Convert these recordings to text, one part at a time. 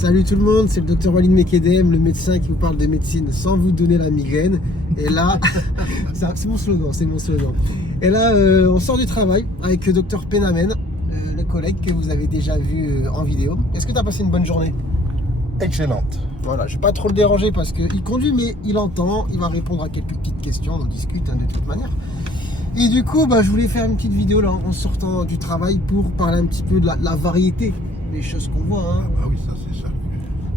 Salut tout le monde, c'est le docteur Walid Mekedem, le médecin qui vous parle de médecine sans vous donner la migraine. Et là, c'est mon slogan, c'est mon slogan. Et là, on sort du travail avec le docteur Penamen, le collègue que vous avez déjà vu en vidéo. Est-ce que tu as passé une bonne journée? Excellente. Voilà, je ne vais pas trop le déranger parce qu'il conduit, mais il entend, il va répondre à quelques petites questions, on en discute de toute manière. Et du coup, je voulais faire une petite vidéo là, en sortant du travail pour parler un petit peu de la variété des choses qu'on voit. Hein. Ah bah oui, ça c'est ça.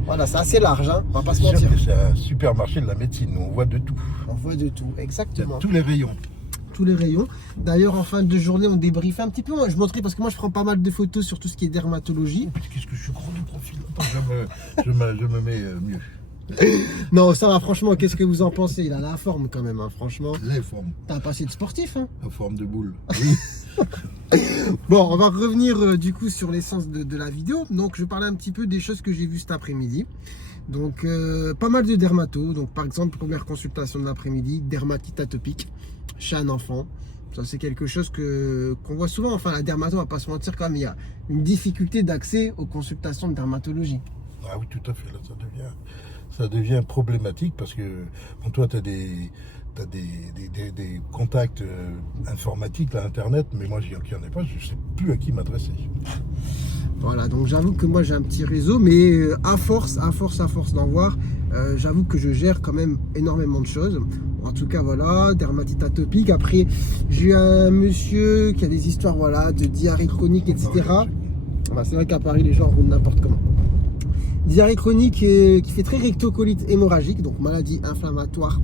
Voilà, c'est assez large, hein, on va pas se C'est sûr mentir. que c'est un supermarché de la médecine, on voit de tout. On voit de tout, Il y a exactement. tous les rayons. Tous les rayons. D'ailleurs, en fin de journée, on débriefait un petit peu. Moi, je montrais parce que moi, je prends pas mal de photos sur tout ce qui est dermatologie. Qu'est-ce que je suis gros du profil. Attends, je me mets mieux. Non, ça va, franchement, qu'est-ce que vous en pensez? Il a la forme quand même, hein, franchement. Les formes. T'as un passé de sportif, hein. En forme de boule. Oui. Bon, on va revenir du coup sur l'essence de la vidéo. Donc, je parlais un petit peu des choses que j'ai vues cet après-midi. Donc, pas mal de dermato. Donc, par exemple, première consultation de l'après-midi, dermatite atopique chez un enfant. Ça, c'est quelque chose qu'on voit souvent. Enfin, la dermato, on va pas se mentir quand même, il y a une difficulté d'accès aux consultations de dermatologie. Ah oui, tout à fait. Là, ça devient problématique parce que bon, toi, tu as des contacts informatiques, là, Internet, mais moi, qui en ai pas, je ne sais plus à qui m'adresser. Voilà, donc j'avoue que moi j'ai un petit réseau, mais à force d'en voir, j'avoue que je gère quand même énormément de choses. En tout cas, voilà, dermatite atopique. Après, j'ai eu un monsieur qui a des histoires, voilà, de diarrhée chronique, etc. C'est vrai qu'à Paris, les gens roulent n'importe comment. Diarrhée chronique qui fait très rectocolite hémorragique, donc maladie inflammatoire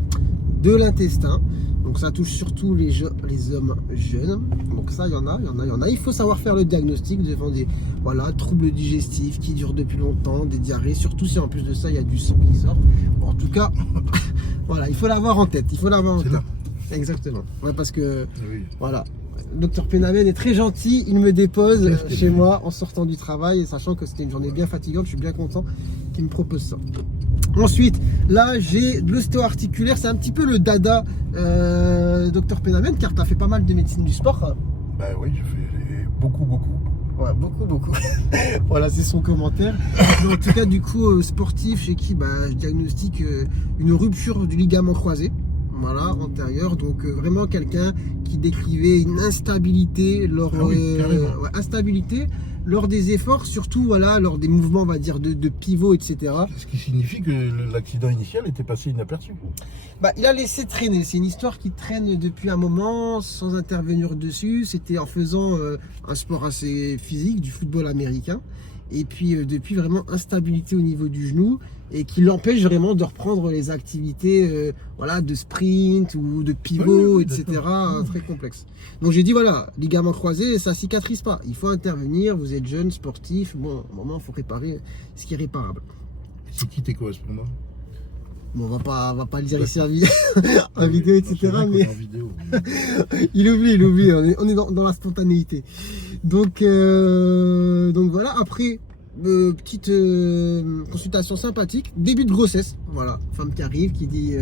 de l'intestin. Donc ça touche surtout les hommes jeunes. Donc ça, il y en a. Il faut savoir faire le diagnostic devant des troubles digestifs qui durent depuis longtemps, des diarrhées, surtout si en plus de ça, il y a du sang qui sort. Bon, en tout cas, voilà, il faut l'avoir en tête. Exactement. Ouais, parce que, oui. Voilà. Le docteur Penamen est très gentil, il me dépose chez moi en sortant du travail et sachant que c'était une journée bien fatigante, je suis bien content qu'il me propose ça. Ensuite, là j'ai de l'ostéo-articulaire, c'est un petit peu le dada docteur Penamen car tu as fait pas mal de médecine du sport. Ben oui, je fais beaucoup. Ouais, beaucoup. Voilà, c'est son commentaire. Mais en tout cas, du coup, sportif chez qui je diagnostique une rupture du ligament croisé. Voilà, antérieur, donc vraiment quelqu'un qui décrivait une instabilité lors des efforts, surtout lors des mouvements, on va dire, de pivot, etc. Ce qui signifie que l'accident initial était passé inaperçu. Il a laissé traîner, c'est une histoire qui traîne depuis un moment sans intervenir dessus. C'était en faisant un sport assez physique, du football américain. Et puis depuis vraiment instabilité au niveau du genou et qui l'empêche vraiment de reprendre les activités de sprint ou de pivot, etc. Très complexe. Donc j'ai dit ligament croisé, ça cicatrise pas. Il faut intervenir, vous êtes jeune, sportif, bon, à un moment il faut réparer ce qui est réparable. C'est qui tes correspondants? Bon, on va pas le dire ici en vidéo, etc. Mais en vidéo. il oublie, on est dans la spontanéité. Donc voilà, après, petite consultation sympathique, début de grossesse, voilà, femme qui arrive, qui dit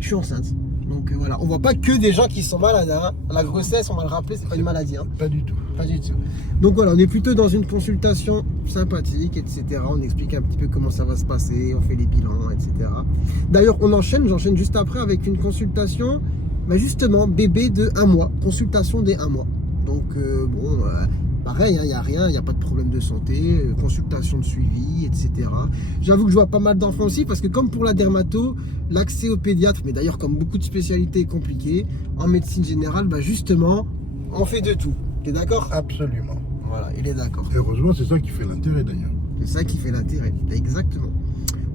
je suis enceinte. Donc voilà, on voit pas que des gens qui sont malades, hein. La grossesse, on va le rappeler, c'est pas une maladie, hein. Pas du tout. Pas du tout. Donc voilà, on est plutôt dans une consultation sympathique, etc. On explique un petit peu comment ça va se passer, on fait les bilans, etc. D'ailleurs, j'enchaîne juste après avec une consultation, justement, bébé de 1 mois, consultation des 1 mois. Donc pareil, il n'y a rien, il n'y a pas de problème de santé, consultation de suivi, etc. J'avoue que je vois pas mal d'enfants aussi, parce que comme pour la dermato, l'accès au pédiatre, mais d'ailleurs comme beaucoup de spécialités est compliqué, en médecine générale, justement, on fait de tout. T'es d'accord? Absolument. Voilà, il est d'accord. Heureusement, c'est ça qui fait l'intérêt d'ailleurs. C'est ça qui fait l'intérêt, exactement.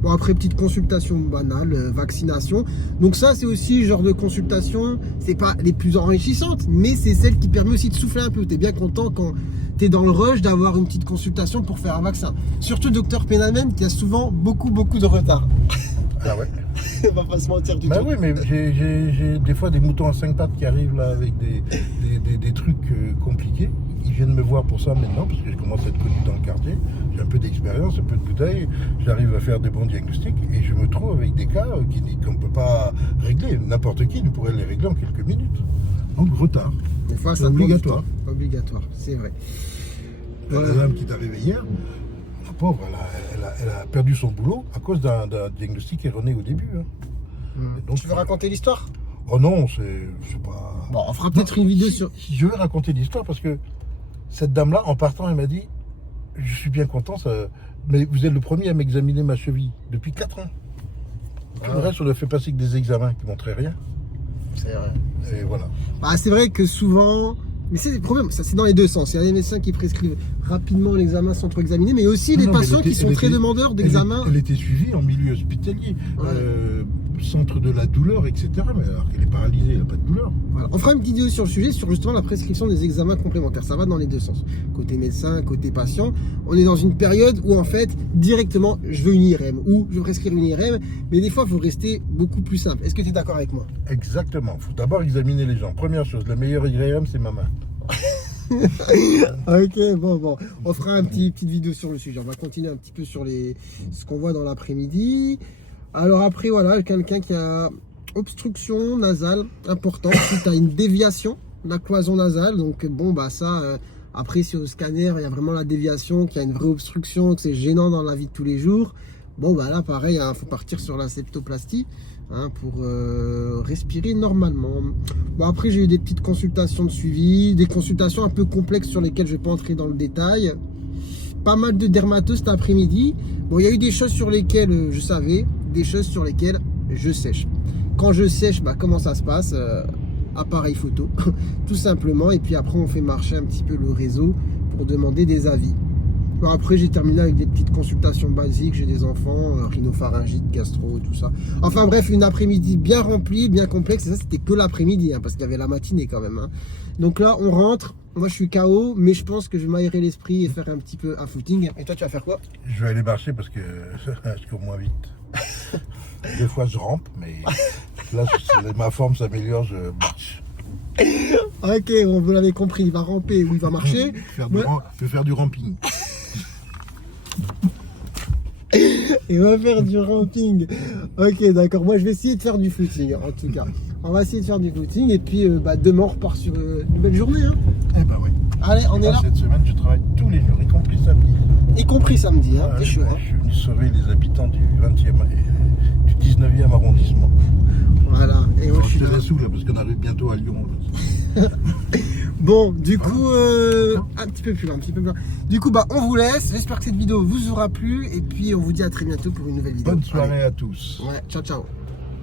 Bon, après, petite consultation banale, vaccination. Donc ça, c'est aussi genre de consultation, c'est pas les plus enrichissantes, mais c'est celle qui permet aussi de souffler un peu. T'es bien content quand t'es dans le rush d'avoir une petite consultation pour faire un vaccin. Surtout docteur Penamen qui a souvent beaucoup de retard. Ah ouais. On va pas se mentir du tout. Oui, mais j'ai des fois des moutons à 5 pattes qui arrivent là avec des trucs compliqués. Ils viennent me voir pour ça maintenant, parce que je commence à être connu dans le quartier. J'ai un peu d'expérience, un peu de bouteille. J'arrive à faire des bons diagnostics et je me trouve avec des cas qu'on ne peut pas régler. N'importe qui ne pourrait les régler en quelques minutes. Donc retard. Des fois, c'est obligatoire. Obligatoire, c'est vrai. La dame qui est arrivée hier, la pauvre, elle a perdu son boulot à cause d'un diagnostic erroné au début. Hein. Donc, tu veux raconter l'histoire? Oh non, c'est pas... Bon, on fera peut-être une vidéo sur... Je vais raconter l'histoire parce que cette dame-là, en partant, elle m'a dit, je suis bien content, mais vous êtes le premier à m'examiner ma cheville depuis 4 ans. Tout le reste, on a fait passer que des examens qui ne montraient rien. C'est vrai. Et voilà. Bah, c'est vrai que souvent... Mais c'est le problème, ça c'est dans les deux sens. Il y a les médecins qui prescrivent rapidement l'examen sans trop examiner, mais aussi les patients qui sont très demandeurs d'examen. Elle était suivie en milieu hospitalier, centre de la douleur, etc. Mais alors qu'elle est paralysée, elle n'a pas de douleur. Voilà. On fera une petite vidéo sur le sujet, sur justement la prescription des examens complémentaires. Ça va dans les deux sens. Côté médecin, côté patient. On est dans une période où en fait, directement, je veux une IRM ou je veux prescrire une IRM, mais des fois, il faut rester beaucoup plus simple. Est-ce que tu es d'accord avec moi? Exactement. Il faut d'abord examiner les gens. Première chose, la meilleure IRM, c'est ma main. Ok, bon, on fera une petite vidéo sur le sujet. On va continuer un petit peu sur ce qu'on voit dans l'après-midi. Alors après, voilà, quelqu'un qui a obstruction nasale importante suite à une déviation de la cloison nasale. Donc bon, bah ça, après si au scanner, il y a vraiment la déviation, qu'il y a une vraie obstruction, que c'est gênant dans la vie de tous les jours. Bon, bah là, pareil, il faut partir sur la septoplastie. Pour respirer normalement. Bon, après j'ai eu des petites consultations de suivi, des consultations un peu complexes sur lesquelles je ne vais pas entrer dans le détail. Pas mal de dermatos cet après-midi. Bon, il y a eu des choses sur lesquelles je savais, des choses sur lesquelles je sèche. Quand je sèche, bah, comment ça se passe? Appareil photo, tout simplement. Et puis après on fait marcher un petit peu le réseau pour demander des avis. Bon, après j'ai terminé avec des petites consultations basiques, j'ai des enfants, rhinopharyngite, gastro, tout ça. Enfin bref, une après-midi bien remplie, bien complexe, et ça c'était que l'après-midi, parce qu'il y avait la matinée quand même. Donc là on rentre, moi je suis KO, mais je pense que je vais m'aérer l'esprit et faire un petit peu un footing. Et toi tu vas faire quoi? Je vais aller marcher parce que je cours moins vite. Des fois je rampe, mais là ma forme s'améliore, je marche. Ok, vous l'avez compris, il va ramper ou il va marcher. Je vais faire du ramping. Il va faire du ramping. Ok, d'accord. Moi, je vais essayer de faire du footing, en tout cas. On va essayer de faire du footing. Et puis, demain, on repart sur une belle journée. Eh ben oui. Allez, on est là. Cette semaine, je travaille tous les jours, y compris samedi. Y compris samedi, hein. C'est chaud. Je suis venu sauver les habitants du 20e et du 19e arrondissement. Voilà. Et moi, je suis là parce qu'on arrive bientôt à Lyon. Bon, du coup, un petit peu plus loin. Du coup, on vous laisse. J'espère que cette vidéo vous aura plu. Et puis, on vous dit à très bientôt pour une nouvelle vidéo. Bonne soirée à tous. Ouais, ciao, ciao.